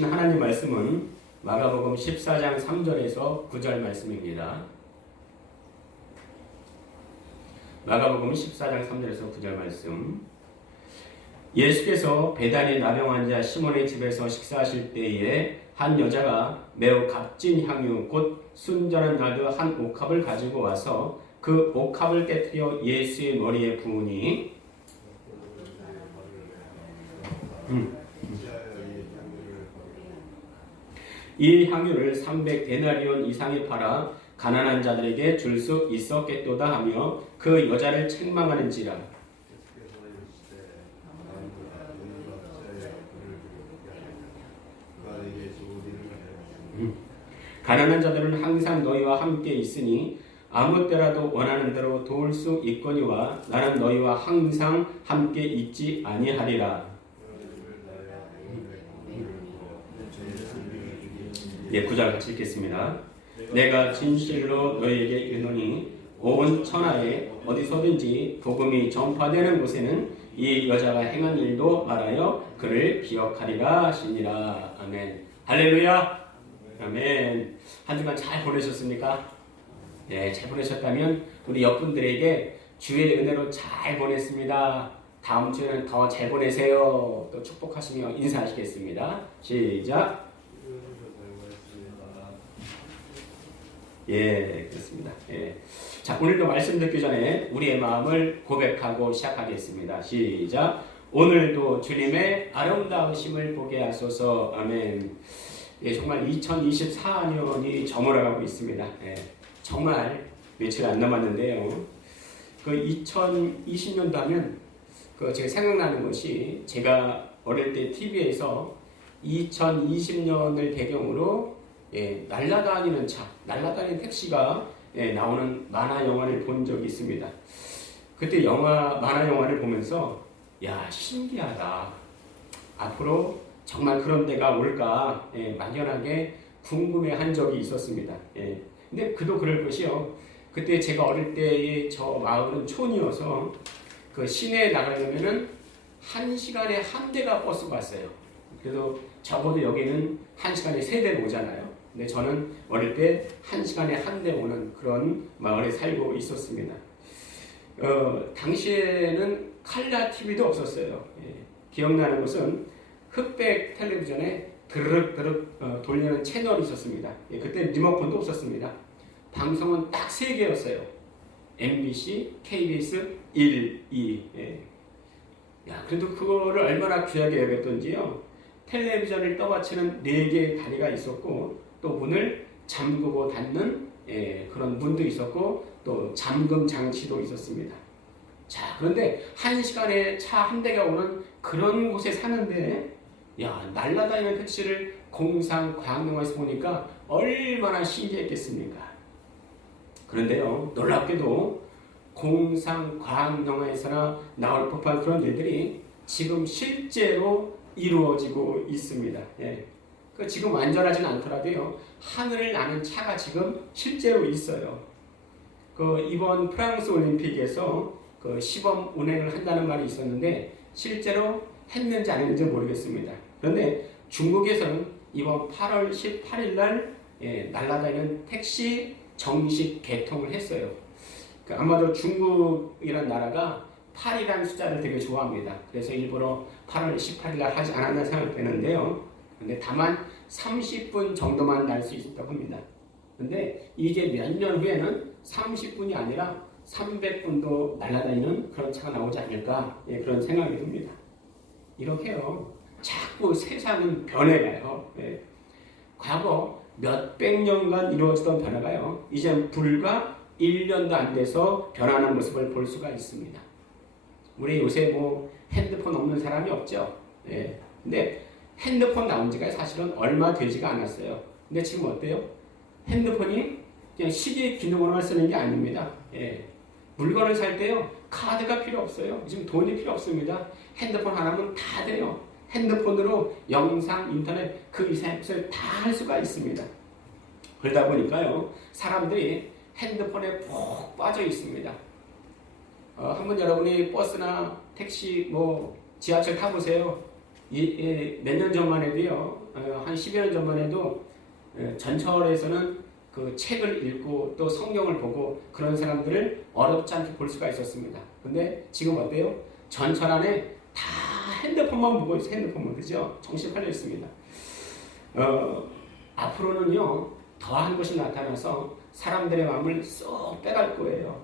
하나님 말씀은 마가복음 14장 3절에서 9절 말씀입니다. 마가복음 14장 3절에서 9절 말씀. 예수께서 베다니 나병 환자 시몬의 집에서 식사하실 때에 한 여자가 매우 값진 향유 곧 순전한 나드 한 옥합을 가지고 와서 그 옥합을 깨뜨려 예수의 머리에 부으니 이 향유를 300데나리온 이상에 팔아 가난한 자들에게 줄 수 있었겠도다 하며 그 여자를 책망하는지라. 가난한 자들은 항상 너희와 함께 있으니 아무 때라도 원하는 대로 도울 수 있거니와 나는 너희와 항상 함께 있지 아니하리라. 예, 9절 같이 읽겠습니다. 내가 진실로 너희에게 이르노니 온 천하에 어디서든지 복음이 전파되는 곳에는 이 여자가 행한 일도 말하여 그를 기억하리라 하시니라. 아멘. 할렐루야. 아멘. 한 주간 잘 보내셨습니까? 네, 잘 보내셨다면 우리 옆분들에게 주의 은혜로 잘 보냈습니다. 다음 주에는 더 잘 보내세요. 또 축복하시며 인사하시겠습니다. 시작. 예, 그렇습니다. 예. 자, 오늘도 말씀 듣기 전에 우리의 마음을 고백하고 시작하겠습니다. 시작. 오늘도 주님의 아름다우심을 보게 하소서. 아멘. 예, 정말 2024년이 저물어가고 있습니다. 예, 정말 며칠 안 남았는데요. 그 2020년도 하면 제가 생각나는 것이 제가 어릴 때 TV에서 2020년을 배경으로 날아다니는 차, 날아다니는 택시가 나오는 만화 영화를 본 적이 있습니다. 그때 만화 영화를 보면서 야, 신기하다. 앞으로 정말 그런 때가 올까 막연하게 궁금해한 적이 있었습니다. 근데 그도 그럴 것이요. 그때 제가 어릴 때의 저 마을은 촌이어서 그 시내에 나가려면은 1시간에 한 대가 버스가 왔어요. 그래도 적어도 여기는 1시간에 3대가 오잖아요. 근데 저는 어릴 때 1시간에 한 대 오는 그런 마을에 살고 있었습니다. 당시에는 칼라 TV도 없었어요. 기억나는 것은 흑백 텔레비전에 드르륵 돌리는 채널이 있었습니다. 그때 리모컨도 없었습니다. 방송은 딱 3개였어요. MBC, KBS 1, 2. 야, 그래도 그거를 얼마나 귀하게 여겼던지요. 텔레비전을 떠받치는 4개의 다리가 있었고 또 문을 잠그고 닫는 그런 문도 있었고 또 잠금 장치도 있었습니다. 자, 그런데 1시간에 차 한 대가 오는 그런 곳에 사는데 야, 날아다니는 택시를 공상 광명에서 보니까 얼마나 신기했겠습니까? 그런데요, 놀랍게도 공상 광명에서나 나올 법한 그런 일들이 지금 실제로 이루어지고 있습니다. 지금 완전하진 않더라도요, 하늘을 나는 차가 지금 실제로 있어요. 이번 프랑스 올림픽에서 시범 운행을 한다는 말이 있었는데 실제로 했는지 안 했는지 모르겠습니다. 그런데 중국에서는 이번 8월 18일 날 날아다니는 택시 정식 개통을 했어요. 아마도 중국이라는 나라가 8이라는 숫자를 되게 좋아합니다. 그래서 일부러 8월 18일 날 하지 않았나 생각되는데요. 근데 다만 30분 정도만 날 수 있다고 합니다. 근데 이게 몇 년 후에는 30분이 아니라 300분도 날아다니는 그런 차가 나오지 않을까, 그런 생각이 듭니다. 이렇게요, 자꾸 세상은 변해가요. 과거 몇백 년간 이루어지던 변화가요, 이제 불과 1년도 안 돼서 변하는 모습을 볼 수가 있습니다. 우리 요새 핸드폰 없는 사람이 없죠. 근데 핸드폰 나온 지가 사실은 얼마 되지가 않았어요. 근데 지금 어때요? 핸드폰이 그냥 시계 기능으로만 쓰는 게 아닙니다. 물건을 살 때요, 카드가 필요 없어요. 지금 돈이 필요 없습니다. 핸드폰 하나면 다 돼요. 핸드폰으로 영상, 인터넷 그 이상의 것을 다 할 수가 있습니다. 그러다 보니까요, 사람들이 핸드폰에 푹 빠져 있습니다. 한번 여러분이 버스나 택시, 지하철 타보세요. 몇 년 전만 해도요, 한 10여 년 전만 해도 전철에서는 그 책을 읽고 또 성경을 보고 그런 사람들을 어렵지 않게 볼 수가 있었습니다. 근데 지금 어때요? 전철 안에 다 핸드폰만 보고 있어요. 핸드폰만, 그죠? 정신 팔려 있습니다. 앞으로는요, 더한 것이 나타나서 사람들의 마음을 쏙 빼갈 거예요.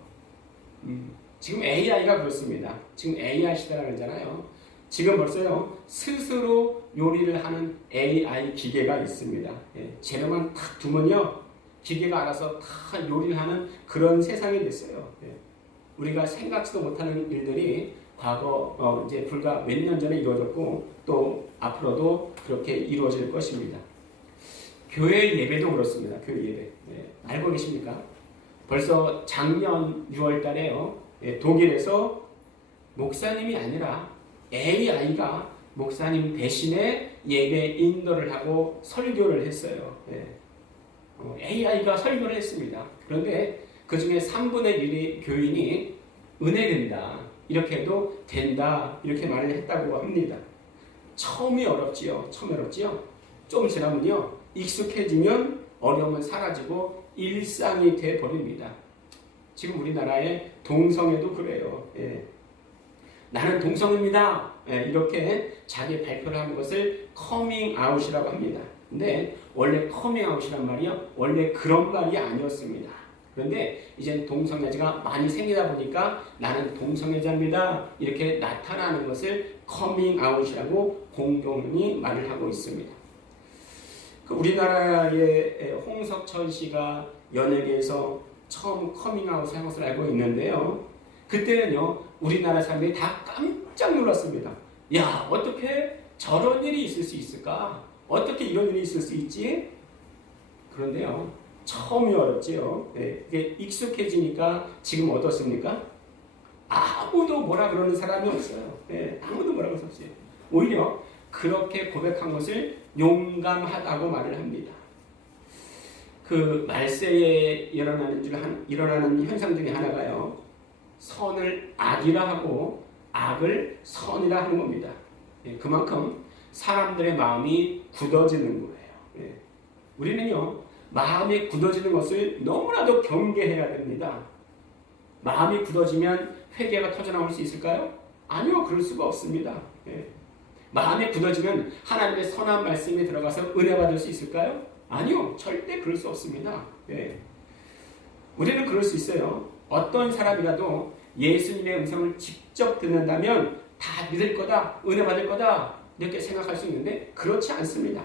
지금 AI가 그렇습니다. 지금 AI 시대라고 하잖아요. 지금 벌써요, 스스로 요리를 하는 AI 기계가 있습니다. 예, 재료만 탁 두면요, 기계가 알아서 다 요리를 하는 그런 세상이 됐어요. 예, 우리가 생각지도 못하는 일들이 과거 이제 불과 몇 년 전에 이루어졌고 또 앞으로도 그렇게 이루어질 것입니다. 교회 예배도 그렇습니다. 교회 예배. 예, 알고 계십니까? 벌써 작년 6월 달에요. 예, 독일에서 목사님이 아니라 AI가 목사님 대신에 예배 인도를 하고 설교를 했어요. 예. AI가 설교를 했습니다. 그런데 그 중에 3분의 1이 교인이 은혜된다, 이렇게 해도 된다, 이렇게 말을 했다고 합니다. 처음이 어렵지요. 처음이 어렵지요. 좀 지나면요, 익숙해지면 어려움은 사라지고 일상이 돼버립니다. 지금 우리나라의 동성애도 그래요. 예. 나는 동성입니다. 예, 이렇게 자기 발표를 하는 것을 커밍아웃이라고 합니다. 근데 원래 커밍아웃이란 말이요, 원래 그런 말이 아니었습니다. 그런데 이제 동성애자가 많이 생기다 보니까 나는 동성애자입니다, 이렇게 나타나는 것을 커밍아웃이라고 공공연히 말을 하고 있습니다. 우리나라의 홍석천 씨가 연예계에서 처음 커밍아웃을 한 것을 알고 있는데요. 그때는요, 우리나라 사람들이 다 깜짝 놀랐습니다. 야, 어떻게 저런 일이 있을 수 있을까? 어떻게 이런 일이 있을 수 있지? 그런데요, 처음이 어렵지요. 네, 이게 익숙해지니까 지금 어떻습니까? 아무도 뭐라 그러는 사람이 없어요. 네, 아무도 뭐라 그러는 사람이 없어요. 오히려 그렇게 고백한 것을 용감하다고 말을 합니다. 그 말세에 일어나는 현상 중에 하나가요, 선을 악이라 하고 악을 선이라 하는 겁니다. 예, 그만큼 사람들의 마음이 굳어지는 거예요. 예, 우리는요, 마음이 굳어지는 것을 너무나도 경계해야 됩니다. 마음이 굳어지면 회개가 터져나올 수 있을까요? 아니요, 그럴 수가 없습니다. 예, 마음이 굳어지면 하나님의 선한 말씀이 들어가서 은혜 받을 수 있을까요? 아니요, 절대 그럴 수 없습니다. 예, 우리는 그럴 수 있어요. 어떤 사람이라도 예수님의 음성을 직접 듣는다면 다 믿을 거다, 은혜 받을 거다, 이렇게 생각할 수 있는데 그렇지 않습니다.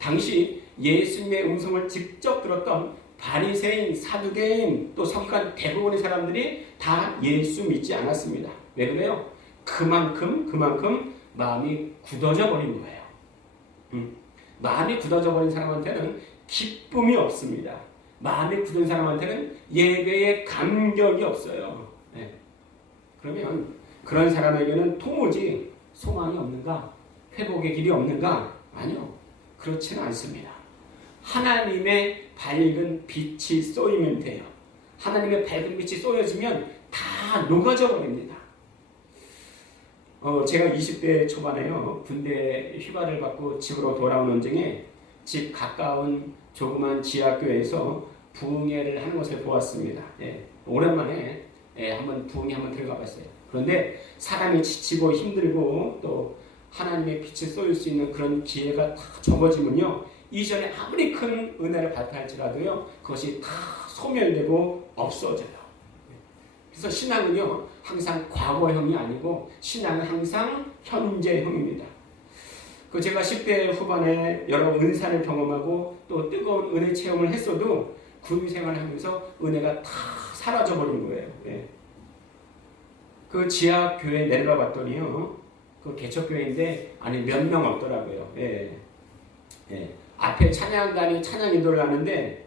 당시 예수님의 음성을 직접 들었던 바리새인, 사두개인, 또 서기관 대부분의 사람들이 다 예수 믿지 않았습니다. 왜 그래요? 그만큼 마음이 굳어져 버린 거예요. 마음이 굳어져 버린 사람한테는 기쁨이 없습니다. 마음이 굳은 사람한테는 예배의 감격이 없어요. 네. 그러면 그런 사람에게는 도무지 소망이 없는가? 회복의 길이 없는가? 아니요, 그렇지는 않습니다. 하나님의 밝은 빛이 쏘이면 돼요. 하나님의 밝은 빛이 쏘여지면 다 녹아져 버립니다. 제가 20대 초반에요, 군대 휴가를 받고 집으로 돌아오는 중에 집 가까운 조그만 지하교회에서 부흥회를 하는 것을 보았습니다. 예, 오랜만에 부흥회 한번 들어가 봤어요. 그런데 사람이 지치고 힘들고 또 하나님의 빛을 쏘일 수 있는 그런 기회가 다 적어지면요, 이전에 아무리 큰 은혜를 받다 할지라도요, 그것이 다 소멸되고 없어져요. 그래서 신앙은요, 항상 과거형이 아니고 신앙은 항상 현재형입니다. 제가 10대 후반에 여러 은사를 경험하고 또 뜨거운 은혜 체험을 했어도 군인 생활을 하면서 은혜가 다 사라져버린 거예요. 예. 그 지하 교회에 내려가 봤더니요, 그 개척교회인데 안에 몇 명 없더라고요. 예. 예. 앞에 찬양단이 찬양 인도를 하는데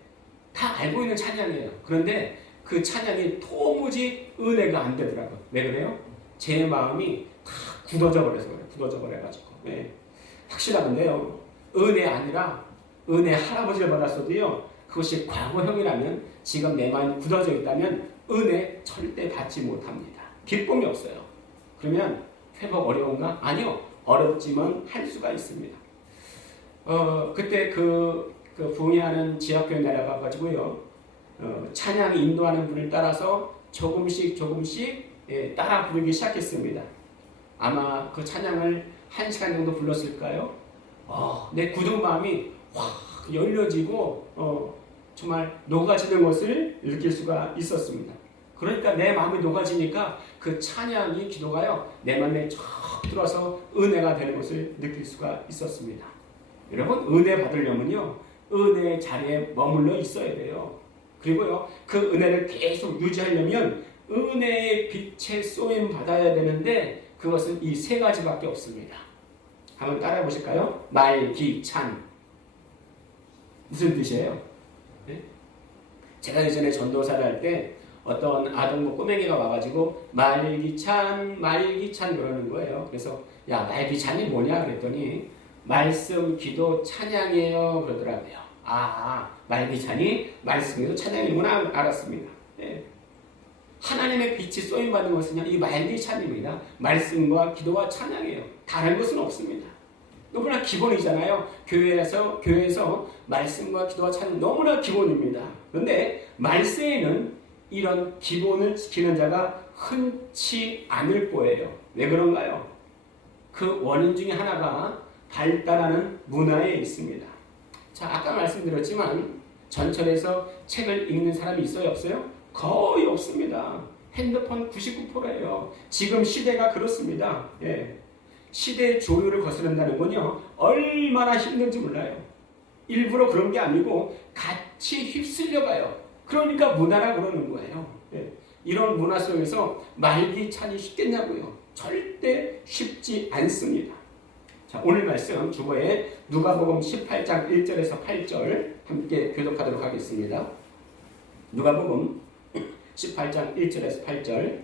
다 알고 있는 찬양이에요. 그런데 그 찬양이 도무지 은혜가 안 되더라고요. 왜 그래요? 제 마음이 다 굳어져 버려서 그래요. 굳어져 버려가지고. 예. 확실한데요, 은혜 아니라 은혜 할아버지를 받았어도요, 그것이 과거형이라면, 지금 내 마음이 굳어져 있다면 은혜 절대 받지 못합니다. 기쁨이 없어요. 그러면 회복 어려운가? 아니요, 어렵지만 할 수가 있습니다. 그때 그 부흥회하는 지역교회 내려가가지고요, 찬양 인도하는 분을 따라서 조금씩 따라 부르기 시작했습니다. 아마 그 찬양을 1시간 정도 불렀을까요? 내 굳은 마음이 확 열려지고 정말 녹아지는 것을 느낄 수가 있었습니다. 그러니까 내 마음이 녹아지니까 그 찬양이 기도가요, 내 마음에 쫙 들어서 은혜가 되는 것을 느낄 수가 있었습니다. 여러분, 은혜 받으려면요, 은혜의 자리에 머물러 있어야 돼요. 그리고요, 그 은혜를 계속 유지하려면 은혜의 빛에 쏘임 받아야 되는데, 그것은 이 세 가지밖에 없습니다. 한번 따라해 보실까요? 말기찬. 무슨 뜻이에요? 네? 제가 예전에 전도사를 할 때 어떤 아동부 꼬맹이가 와가지고 말기찬 그러는 거예요. 그래서 야, 말기찬이 뭐냐 그랬더니 말씀, 기도, 찬양이에요 그러더라고요. 말기찬이 말씀, 기도, 찬양이구나 알았습니다. 네. 하나님의 빛이 쏘임받는 것은요, 이 말기찬입니다. 말씀과 기도와 찬양이에요. 다른 것은 없습니다. 너무나 기본이잖아요. 교회에서 말씀과 기도와 찬양 너무나 기본입니다. 그런데 말세에는 이런 기본을 지키는 자가 흔치 않을 거예요. 왜 그런가요? 그 원인 중에 하나가 발달하는 문화에 있습니다. 자, 아까 말씀드렸지만 전철에서 책을 읽는 사람이 있어요, 없어요? 거의 없습니다. 핸드폰 99%예요. 지금 시대가 그렇습니다. 예. 시대의 조류를 거스른다는 건요, 얼마나 힘든지 몰라요. 일부러 그런 게 아니고 같이 휩쓸려가요. 그러니까 문화라 그러는 거예요. 예. 이런 문화 속에서 말기찬이 쉽겠냐고요. 절대 쉽지 않습니다. 자, 오늘 말씀 주보에 누가복음 18장 1절에서 8절 함께 교독하도록 하겠습니다. 누가복음 18장 1절에서 8절.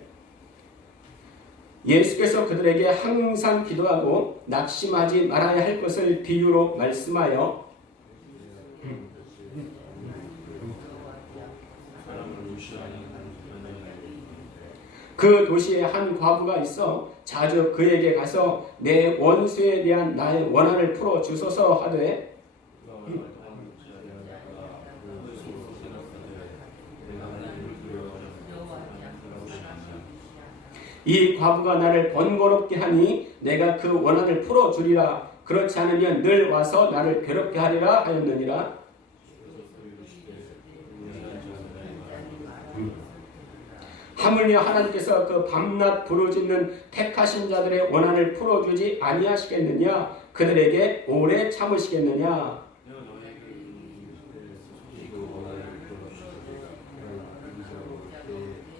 예수께서 그들에게 항상 기도하고 낙심하지 말아야 할 것을 비유로 말씀하여 그 도시에 한 과부가 있어 자주 그에게 가서 내 원수에 대한 나의 원한을 풀어 주소서 하되 이 과부가 나를 번거롭게 하니 내가 그 원한을 풀어주리라. 그렇지 않으면 늘 와서 나를 괴롭게 하리라 하였느니라. 하물며 하나님께서 그 밤낮 부르짖는 택하신 자들의 원한을 풀어주지 아니하시겠느냐? 그들에게 오래 참으시겠느냐?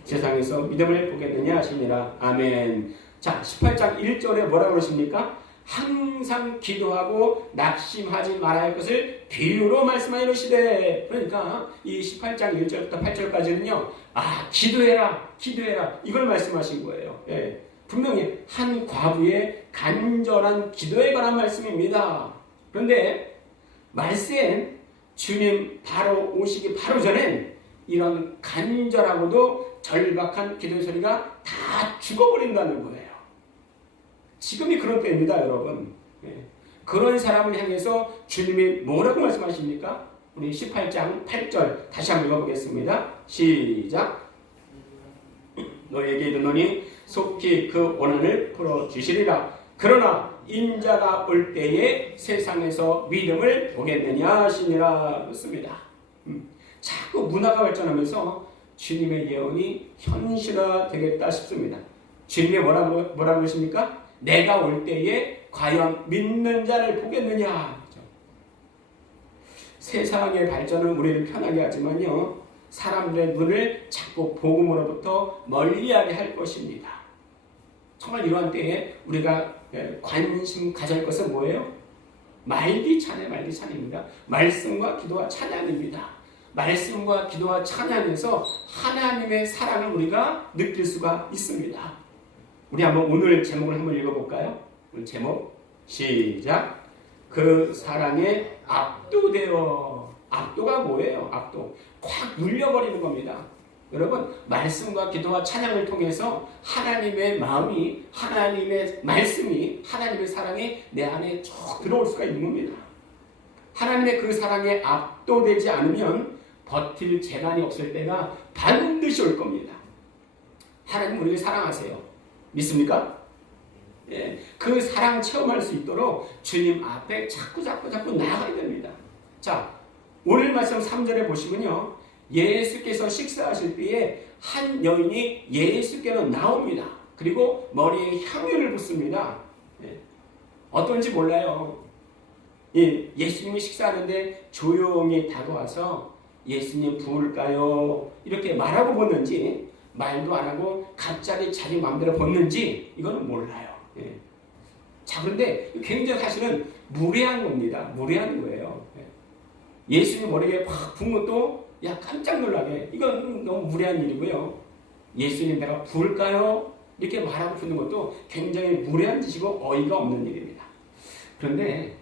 세상에서 믿음을 보겠느냐 하시니라. 아멘. 자, 18장 1절에 뭐라고 그러십니까? 항상 기도하고 낙심하지 말아야 할 것을 비유로 말씀하시되. 그러니까 이 18장 1절부터 8절까지는요, 기도해라 이걸 말씀하신 거예요. 예. 분명히 한 과부의 간절한 기도에 관한 말씀입니다. 그런데 말세엔 주님 바로 오시기 바로 전엔 이런 간절하고도 절박한 기도의 소리가 다 죽어버린다는 거예요. 지금이 그런 때입니다, 여러분. 예. 그런 사람을 향해서 주님이 뭐라고 말씀하십니까? 우리 18장 8절 다시 한번 읽어보겠습니다. 시작. 너희에게 이르노니 속히 그 원한을 풀어주시리라. 그러나 인자가 올 때에 세상에서 믿음을 보겠느냐 하시니라. 그렇습니다. 자꾸 문화가 발전하면서 주님의 예언이 현실화되겠다 싶습니다. 주님이 뭐라고 하십니까? 내가 올 때에 과연 믿는 자를 보겠느냐. 그렇죠? 세상의 발전은 우리를 편하게 하지만요, 사람들의 눈을 자꾸 복음으로부터 멀리하게 할 것입니다. 정말 이러한 때에 우리가 관심 가질 것은 뭐예요? 말기찬입니다. 말씀과 기도와 찬양입니다. 말씀과 기도와 찬양에서 하나님의 사랑을 우리가 느낄 수가 있습니다. 우리 한번 오늘 제목을 한번 읽어볼까요? 오늘 제목 시작. 그 사랑에 압도되어. 압도가 뭐예요? 압도. 확 눌려버리는 겁니다. 여러분, 말씀과 기도와 찬양을 통해서 하나님의 마음이, 하나님의 말씀이, 하나님의 사랑이 내 안에 쭉 들어올 수가 있는 겁니다. 하나님의 그 사랑에 압도되지 않으면 버틸 재난이 없을 때가 반드시 올 겁니다. 하나님 우리를 사랑하세요. 믿습니까? 예, 그 사랑 체험할 수 있도록 주님 앞에 자꾸 나아가야 됩니다. 자, 오늘 말씀 3절에 보시면요, 예수께서 식사하실 때에 한 여인이 예수께로 나옵니다. 그리고 머리에 향유를 붓습니다. 예, 어떤지 몰라요. 예, 예수님이 식사하는데 조용히 다가와서 예수님 부을까요? 이렇게 말하고 보는지, 말도 안 하고 갑자기 자기 마음대로 벗는지 이거는 몰라요. 예. 자, 그런데 굉장히 사실은 무례한 겁니다. 무례한 거예요. 예. 예수님 머리에 확 붓는 것도 야 깜짝 놀라게, 이건 너무 무례한 일이고요. 예수님 내가 부을까요? 이렇게 말하고 붓는 것도 굉장히 무례한 짓이고 어이가 없는 일입니다. 그런데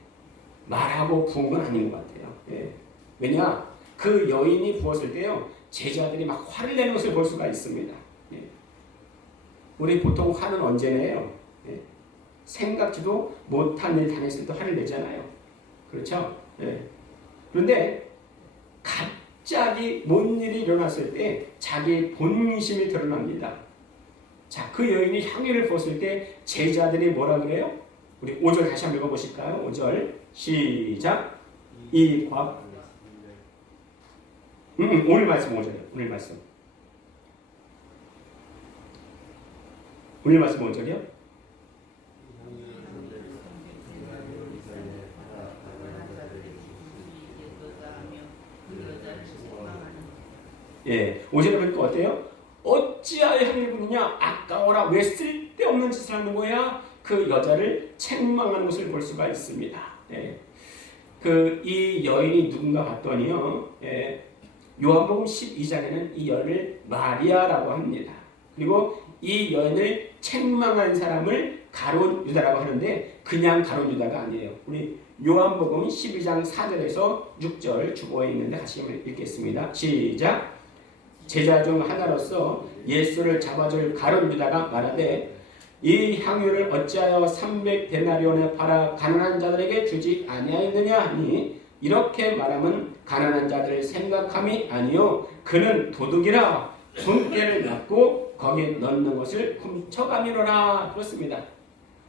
말하고 부은 건 아닌 것 같아요. 예. 왜냐? 그 여인이 부었을 때요, 제자들이 막 화를 내는 것을 볼 수가 있습니다. 예. 우리 보통 화는 언제 내요? 예. 생각지도 못한 일 당했을 때 화를 내잖아요. 그렇죠? 예. 그런데 갑자기 뭔 일이 일어났을 때 자기 본심이 드러납니다. 자, 그 여인이 향유를 부었을 때 제자들이 뭐라 그래요? 우리 5절 다시 한번 읽어보실까요? 5절 시작. 오늘 말씀 5절이요. 오늘 말씀 5절이요. 예, 5절에 보니까 어때요? 어찌하여 향유를 붓느냐? 아까워라. 왜 쓸데없는 짓을 하는 거야? 그 여자를 책망하는 것을 볼 수가 있습니다. 예. 이 여인이 누군가 봤더니요, 예, 요한복음 12장에는 이 여인을 마리아라고 합니다. 그리고 이 여인을 책망한 사람을 가룟 유다라고 하는데 그냥 가룟 유다가 아니에요. 우리 요한복음 12장 4절에서 6절 주보에 있는데 같이 읽겠습니다. 시작. 제자 중 하나로서 예수를 잡아줄 가룟 유다가 말하되 이 향유를 어찌하여 300데나리온에 팔아 가난한 자들에게 주지 아니하였느냐 하니, 이렇게 말하면 가난한 자들을 생각함이 아니요 그는 도둑이라 돈깨를 납고 거기에 넣는 것을 훔쳐가미로라. 그렇습니다.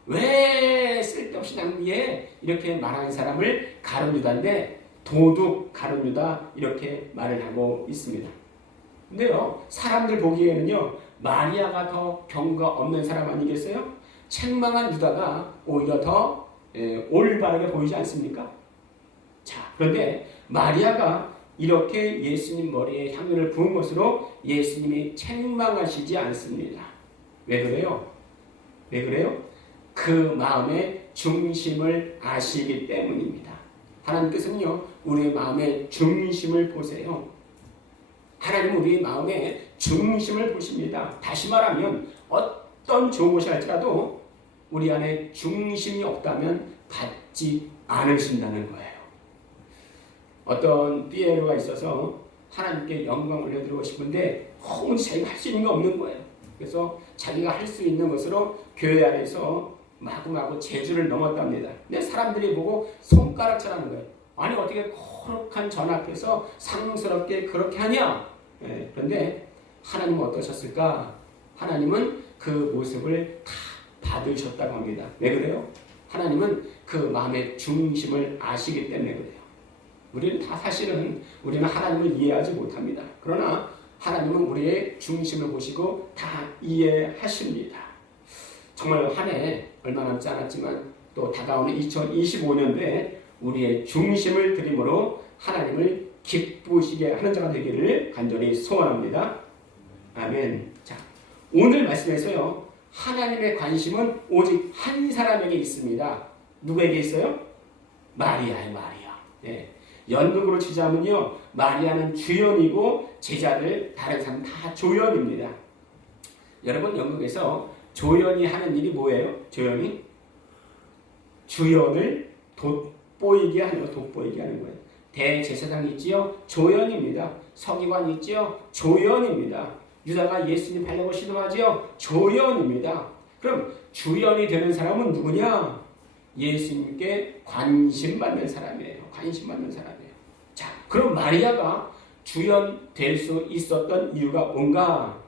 왜 쓸데없이 낭비해? 이렇게 말하는 사람을 가룟 유다인데 도둑 가룟 유다 이렇게 말을 하고 있습니다. 근데요, 사람들 보기에는요, 마리아가 더 경과 없는 사람 아니겠어요? 책망한 유다가 오히려 더 올바르게 보이지 않습니까? 자, 그런데 마리아가 이렇게 예수님 머리에 향유를 부은 것으로 예수님이 책망하시지 않습니다. 왜 그래요? 왜 그래요? 그 마음의 중심을 아시기 때문입니다. 하나님께서는요, 우리의 마음의 중심을 보세요. 하나님은 우리의 마음의 중심을 보십니다. 다시 말하면 어떤 좋은 것이 할지라도 우리 안에 중심이 없다면 받지 않으신다는 거예요. 어떤 피에로가 있어서 하나님께 영광을 올려드리고 싶은데 자기가 할 수 있는 게 없는 거예요. 그래서 자기가 할 수 있는 것으로 교회 안에서 마구마구 제주를 넘었답니다. 근데 사람들이 보고 손가락질하는 거예요. 아니 어떻게 거룩한 전 앞에서 상스럽게 그렇게 하냐? 예, 그런데 하나님은 어떠셨을까? 하나님은 그 모습을 다 받으셨다고 합니다. 왜 그래요? 하나님은 그 마음의 중심을 아시기 때문에 그래요. 우리는 다 사실은 우리는 하나님을 이해하지 못합니다. 그러나 하나님은 우리의 중심을 보시고 다 이해하십니다. 정말 한 해 얼마 남지 않았지만 또 다가오는 2025년도에 우리의 중심을 드림으로 하나님을 기쁘시게 하는 자가 되기를 간절히 소원합니다. 아멘. 자, 오늘 말씀에서요, 하나님의 관심은 오직 한 사람에게 있습니다. 누구에게 있어요? 마리아의 마리아. 네. 연극으로 치자면요, 마리아는 주연이고 제자들 다른 사람 다 조연입니다. 여러분, 연극에서 조연이 하는 일이 뭐예요? 조연이 주연을 돋보이게 하는 거예요. 대제사장 있지요? 조연입니다. 서기관 있지요? 조연입니다. 유다가 예수님 밟려고 시도하지요? 조연입니다. 그럼 주연이 되는 사람은 누구냐? 예수님께 관심받는 사람이에요. 관심받는 사람이에요. 자, 그럼 마리아가 주연 될 수 있었던 이유가 뭔가?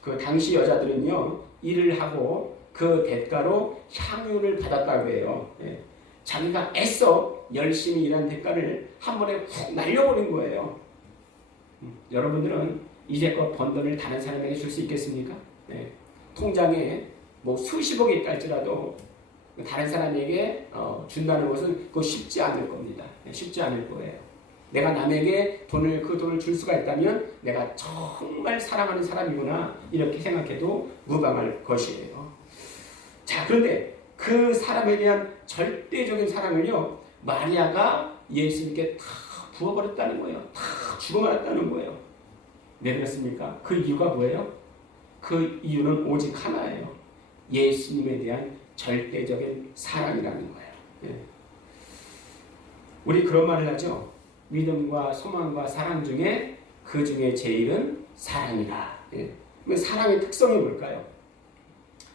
그 당시 여자들은요, 일을 하고 그 대가로 향유를 받았다고 해요. 예. 자기가 애써 열심히 일한 대가를 한 번에 훅 날려버린 거예요. 여러분들은 이제껏 번 돈을 다른 사람에게 줄 수 있겠습니까? 예. 통장에 뭐 수십억이 있다 할지라도 다른 사람에게 준다는 것은 그거 쉽지 않을 겁니다. 예. 쉽지 않을 거예요. 내가 남에게 그 돈을 줄 수가 있다면 내가 정말 사랑하는 사람이구나 이렇게 생각해도 무방할 것이에요. 자, 그런데 그 사람에 대한 절대적인 사랑을요, 마리아가 예수님께 다 부어버렸다는 거예요. 다 죽어말았다는 거예요. 왜 그렇습니까? 그 이유가 뭐예요? 그 이유는 오직 하나예요. 예수님에 대한 절대적인 사랑이라는 거예요. 예. 우리 그런 말을 하죠. 믿음과 소망과 사랑 중에 그 중에 제일은 사랑이다. 예. 사랑의 특성이 뭘까요?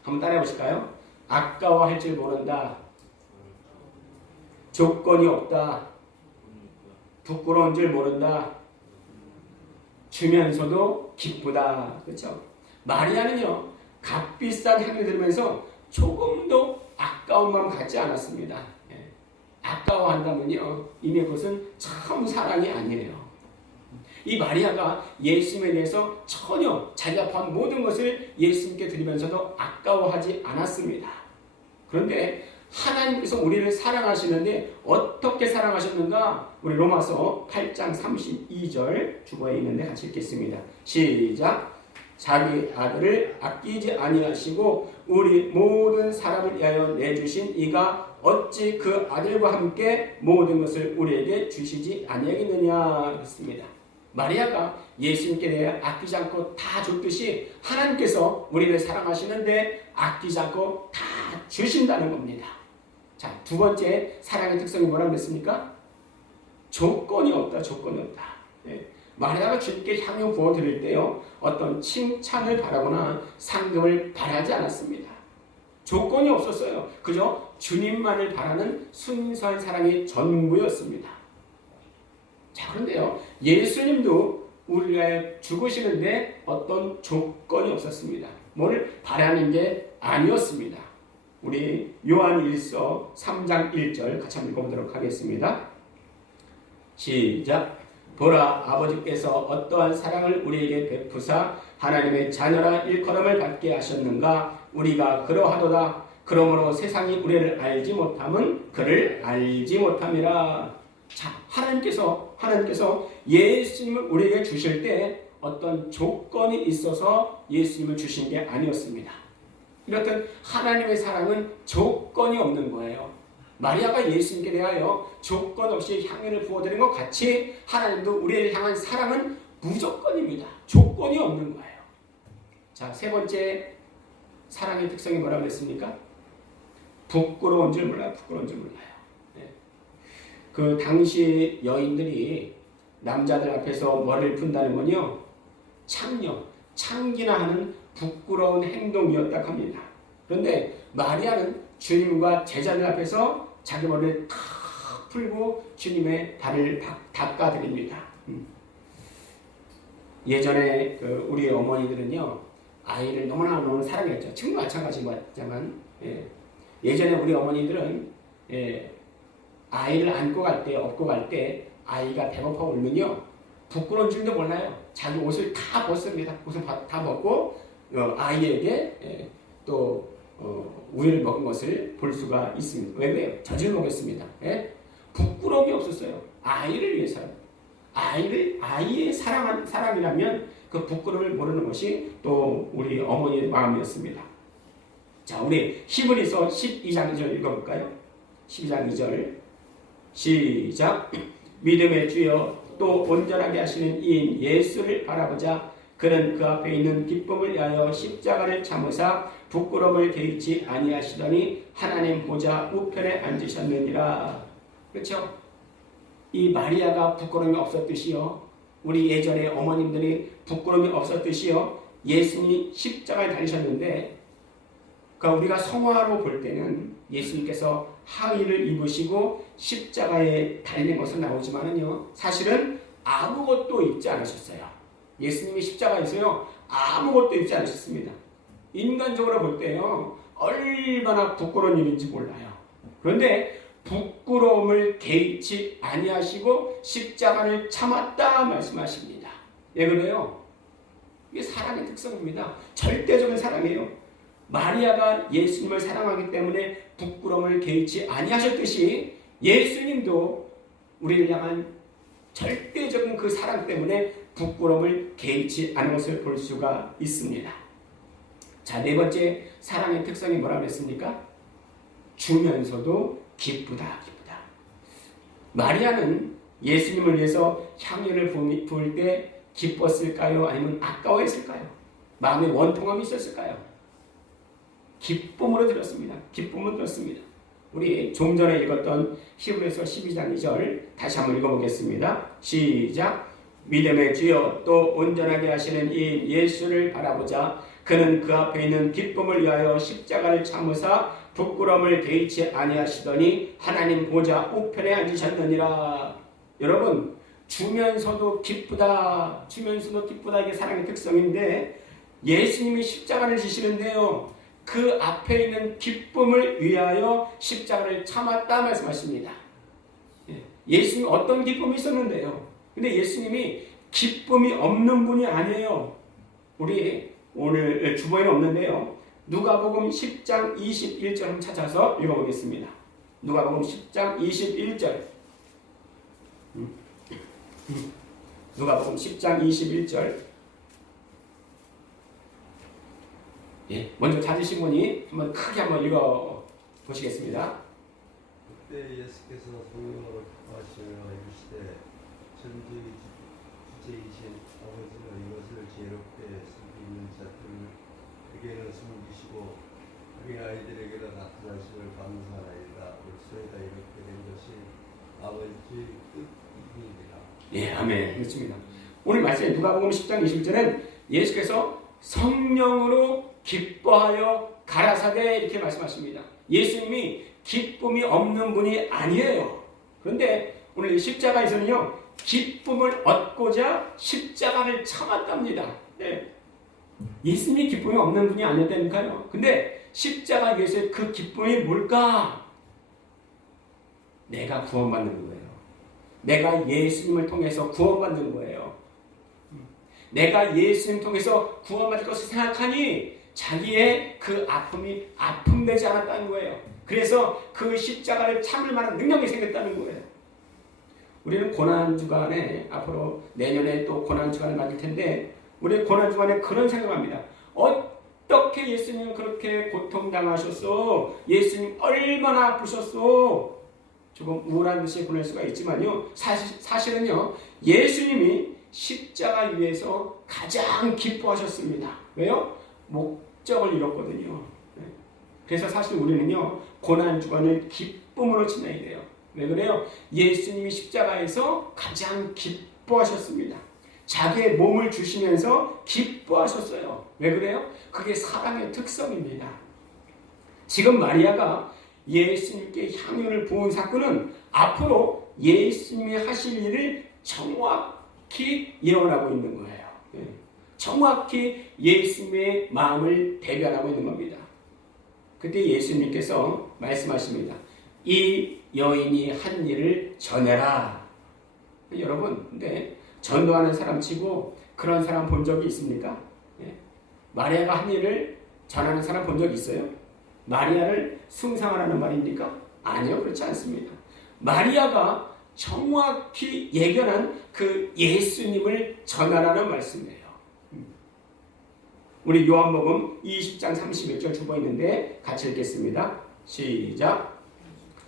한번 따라해 보실까요? 아까워할 줄 모른다. 조건이 없다. 부끄러운 줄 모른다. 주면서도 기쁘다. 그렇죠? 마리아는요, 값비싼 향을 들으면서 조금도 아까운 마음 갖지 않았습니다. 예. 아까워한다면요, 이미 그것은 참 사랑이 아니에요. 이 마리아가 예수님에 대해서 전혀 자기가 본 모든 것을 예수님께 드리면서도 아까워하지 않았습니다. 그런데 하나님께서 우리를 사랑하시는데 어떻게 사랑하셨는가? 우리 로마서 8장 32절 주보에 있는데 같이 읽겠습니다. 시작. 자기 아들을 아끼지 아니하시고 우리 모든 사람을 위하여 내주신 이가 어찌 그 아들과 함께 모든 것을 우리에게 주시지 아니하겠느냐 했습니다. 마리아가 예수님께 대해 아끼지 않고 다 줬듯이 하나님께서 우리를 사랑하시는데 아끼지 않고 다 주신다는 겁니다. 자, 두 번째 사랑의 특성이 뭐라고 그랬습니까? 조건이 없다. 조건이 없다. 예. 마리아가 주님께 향유 부어 드릴 때요, 어떤 칭찬을 바라거나 상금을 바라지 않았습니다. 조건이 없었어요. 그저 주님만을 바라는 순수한 사랑이 전부였습니다. 자, 그런데요, 예수님도 우리가 죽으시는데 어떤 조건이 없었습니다. 뭘 바라는 게 아니었습니다. 우리 요한 1서 3장 1절 같이 한번 읽어보도록 하겠습니다. 시작. 보라, 아버지께서 어떠한 사랑을 우리에게 베푸사 하나님의 자녀라 일컬음을 받게 하셨는가? 우리가 그러하도다. 그러므로 세상이 우리를 알지 못함은 그를 알지 못함이라. 자, 하나님께서 예수님을 우리에게 주실 때 어떤 조건이 있어서 예수님을 주신 게 아니었습니다. 이렇듯 하나님의 사랑은 조건이 없는 거예요. 마리아가 예수님께 대하여 조건 없이 향유를 부어드린 것 같이 하나님도 우리를 향한 사랑은 무조건입니다. 조건이 없는 거예요. 자, 세 번째 사랑의 특성이 뭐라고 했습니까? 부끄러운 줄 몰라요. 부끄러운 줄 몰라요. 네. 그 당시 여인들이 남자들 앞에서 머리를 푼다는 건요, 창기나 하는 부끄러운 행동이었다고 합니다. 그런데 마리아는 주님과 제자들 앞에서 자기 머리를 탁 풀고 주님의 발을 닦아드립니다. 예전에 우리 어머니들은요, 아이를 너무나 사랑했죠. 지금도 마찬가지지만, 예전에 우리 어머니들은 아이를 업고 갈 때 아이가 배고파 울면요, 부끄러운 줄도 몰라요. 자기 옷을 다 벗습니다. 옷을 다 벗고 아이에게 또 우유를 먹은 것을 볼 수가 있습니다. 왜? 젖을 먹였습니다. 부끄러움이 없었어요. 아이를 위해서. 아이의 사랑이라면 그 부끄러움을 모르는 것이 또 우리 어머니의 마음이었습니다. 자, 우리 히브리서 12장 2절 읽어볼까요? 12장 2절 시작. 믿음의 주여 또 온전하게 하시는 이인 예수를 바라보자. 그는 그 앞에 있는 기쁨을 위하여 십자가를 참으사 부끄러움을 개의치 아니하시더니 하나님 보좌 우편에 앉으셨느니라. 그렇죠? 이 마리아가 부끄러움이 없었듯이요, 우리 예전에 어머님들이 부끄러움이 없었듯이요, 예수님이 십자가에 달리셨는데, 그러니까 우리가 성화로 볼 때는 예수님께서 항의를 입으시고 십자가에 달린 것은 나오지만은요, 사실은 아무것도 입지 않으셨어요. 예수님이 십자가에서요, 아무것도 입지 않으셨습니다. 인간적으로 볼 때요, 얼마나 부끄러운 일인지 몰라요. 그런데 부끄러움을 개의치 아니하시고 십자가를 참았다 말씀하십니다. 왜 그래요? 이게 사랑의 특성입니다. 절대적인 사랑이에요. 마리아가 예수님을 사랑하기 때문에 부끄러움을 개의치 아니하셨듯이 예수님도 우리를 향한 절대적인 그 사랑 때문에 부끄러움을 개의치 않은 것을 볼 수가 있습니다. 자, 네 번째 사랑의 특성이 뭐라고 했습니까? 주면서도 기쁘다. 마리아는 예수님을 위해서 향유를 부을 때 기뻤을까요? 아니면 아까워했을까요? 마음에 원통함이 있었을까요? 기쁨으로 들었습니다. 기쁨으로 들었습니다. 우리 좀 전에 읽었던 히브리서 12장 2절 다시 한번 읽어보겠습니다. 시작. 믿음의 주여 또 온전하게 하시는 이 예수를 바라보자. 그는 그 앞에 있는 기쁨을 위하여 십자가를 참으사 부끄러움을 개의치 아니하시더니 하나님 보좌 우편에 앉으셨느니라. 여러분, 주면서도 기쁘다, 주면서도 기쁘다, 이게 사랑의 특성인데, 예수님이 십자가를 지시는데요, 그 앞에 있는 기쁨을 위하여 십자가를 참았다 말씀하십니다. 예수님이 어떤 기쁨이 있었는데요, 근데 예수님이 기쁨이 없는 분이 아니에요. 우리 오늘 주보에는 없는데요, 누가복음 10장 21절 한번 찾아서 읽어보겠습니다. 누가복음 10장 21절. 누가복음 10장 21절. 예, 먼저 찾으신 분이 한번 크게 한번 읽어 보시겠습니다. 그때 예수께서 성령으로 기뻐하시며 이르시되 천지의 주제이신 아버지는 이것을 지혜롭게 숨기는 자들에게는 숨기시고 어린 아이들에게는 나타나심을 감사하나이다. 벌써이다. 이렇게 된 것이 아버지의 뜻이니라. 예, 아멘. 그렇습니다. 오늘 말씀에 누가복음 10장 21절은 예수께서 성령으로 기뻐하여 가라사대 이렇게 말씀하십니다. 예수님이 기쁨이 없는 분이 아니에요. 그런데 오늘 십자가에서는요, 기쁨을 얻고자 십자가를 참았답니다. 네. 예수님이 기쁨이 없는 분이 아니었다니까요. 근데 십자가 위에서의 그 기쁨이 뭘까? 내가 구원받는 거예요. 내가 예수님을 통해서 구원받는 거예요. 내가 예수님 통해서 구원받을 것을 생각하니 자기의 그 아픔이 아픔되지 않았다는 거예요. 그래서 그 십자가를 참을 만한 능력이 생겼다는 거예요. 우리는 고난주간에 앞으로 내년에 또 고난주간을 맞을 텐데, 우리 고난주간에 그런 생각합니다. 어떻게 예수님 그렇게 고통당하셨어? 예수님 얼마나 아프셨어? 조금 우울한 듯이 보낼 수가 있지만요, 사실은요, 예수님이 십자가 위에서 가장 기뻐하셨습니다. 왜요? 목적을 이뤘거든요. 그래서 사실 우리는요, 고난주간을 기쁨으로 지내야 돼요. 왜 그래요? 예수님이 십자가에서 가장 기뻐하셨습니다. 자기의 몸을 주시면서 기뻐하셨어요. 왜 그래요? 그게 사랑의 특성입니다. 지금 마리아가 예수님께 향유를 부은 사건은 앞으로 예수님이 하실 일을 정확히 예언하고 있는 거예요. 정확히 예수님의 마음을 대변하고 있는 겁니다. 그때 예수님께서 말씀하십니다. 이 여인이 한 일을 전해라. 여러분, 근데 전도하는 사람 치고 그런 사람 본 적이 있습니까? 마리아가 한 일을 전하는 사람 본 적 있어요? 마리아를 숭상하라는 말입니까? 아니요, 그렇지 않습니다. 마리아가 정확히 예견한 그 예수님을 전하라는 말씀이에요. 우리 요한복음 20장 31절 주보 있는데 같이 읽겠습니다. 시작.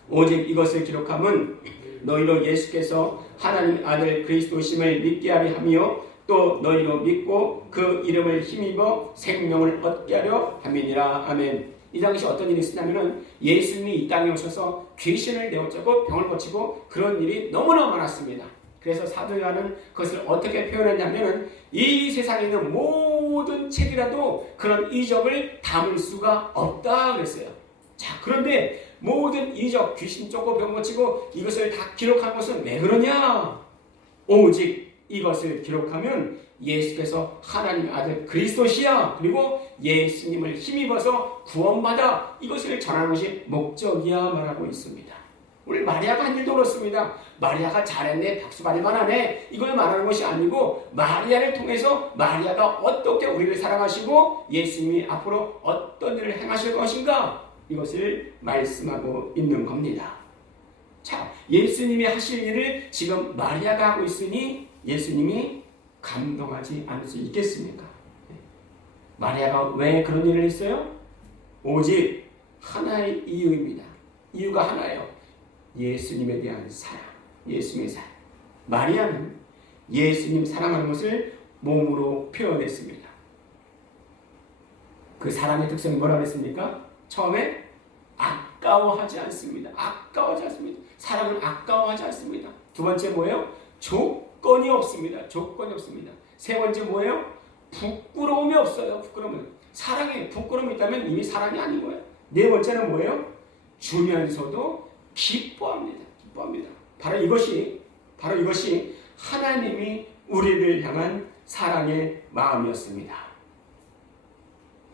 오직 이것을 기록함은 너희로 예수께서 하나님 아들 그리스도심을 믿게 하려 함이요 또 너희로 믿고 그 이름을 힘입어 생명을 얻게 하려 함이니라. 아멘. 이 당시 어떤 일이 있었냐면은 예수님이 이 땅에 오셔서 귀신을 내어쫓고 병을 고치고 그런 일이 너무나 많았습니다. 그래서 사도 요한은 그것을 어떻게 표현했냐면은 이 세상에 있는 모든 책이라도 그런 이적을 담을 수가 없다 그랬어요. 자, 그런데 모든 이적, 귀신 쫓고 병 고치고 이것을 다 기록한 것은 왜 그러냐? 오직 이것을 기록하면 예수께서 하나님의 아들 그리스도시야, 그리고 예수님을 힘입어서 구원받아, 이것을 전하는 것이 목적이야 말하고 있습니다. 우리 마리아가 한 일도 그렇습니다. 마리아가 잘했네, 박수받을만 하네, 이걸 말하는 것이 아니고 마리아를 통해서 마리아가 어떻게 우리를 사랑하시고 예수님이 앞으로 어떤 일을 행하실 것인가, 이것을 말씀하고 있는 겁니다. 자, 예수님이 하실 일을 지금 마리아가 하고 있으니 예수님이 감동하지 않을 수 있겠습니까? 마리아가 왜 그런 일을 했어요? 오직 하나의 이유입니다. 이유가 하나예요. 예수님에 대한 사랑, 예수님의 사랑. 마리아는 예수님 사랑하는 것을 몸으로 표현했습니다. 그 사랑의 특성이 뭐라고 했습니까? 처음에 아까워하지 않습니다. 아까워하지 않습니다. 사랑은 아까워하지 않습니다. 두 번째 뭐예요? 조건이 없습니다. 조건이 없습니다. 세 번째 뭐예요? 부끄러움이 없어요. 부끄러움은. 사랑에 부끄러움이 있다면 이미 사랑이 아닌 거예요. 네 번째는 뭐예요? 주면서도 기뻐합니다. 기뻐합니다. 바로 이것이 하나님이 우리를 향한 사랑의 마음이었습니다.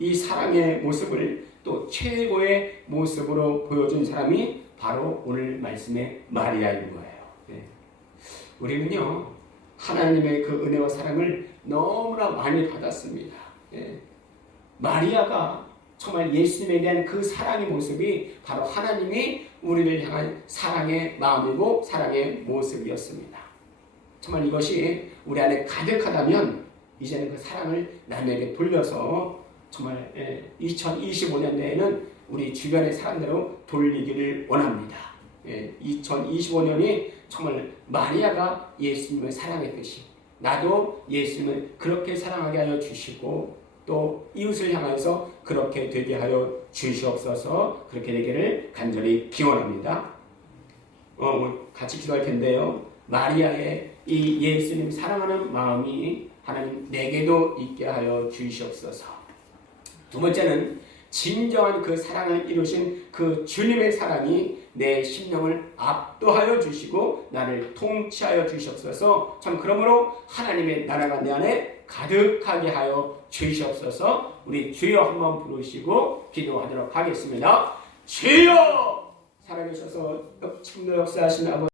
이 사랑의 모습을 또 최고의 모습으로 보여준 사람이 바로 오늘 말씀의 마리아인 거예요. 네. 우리는요, 하나님의 그 은혜와 사랑을 너무나 많이 받았습니다. 네. 마리아가 정말 예수님에 대한 그 사랑의 모습이 바로 하나님이 우리를 향한 사랑의 마음이고 사랑의 모습이었습니다. 정말 이것이 우리 안에 가득하다면 이제는 그 사랑을 남에게 돌려서 정말 2025년도에는 우리 주변의 사람대로 돌리기를 원합니다. 2025년이 정말 마리아가 예수님을 사랑했듯이 나도 예수님을 그렇게 사랑하게 하여 주시고 또 이웃을 향해서 그렇게 되게 하여 주시옵소서. 그렇게 되기를 간절히 기원합니다. 같이 기도할 텐데요. 마리아의 이 예수님 사랑하는 마음이 하나님 내게도 있게 하여 주시옵소서. 두 번째는 진정한 그 사랑을 이루신 그 주님의 사랑이 내 심령을 압도하여 주시고 나를 통치하여 주시옵소서. 참 그러므로 하나님의 나라가 내 안에 가득하게 하여 주시옵소서. 우리 주여 한번 부르시고 기도하도록 하겠습니다. 주여! 살아계셔서 참도 역사하시는 아버지,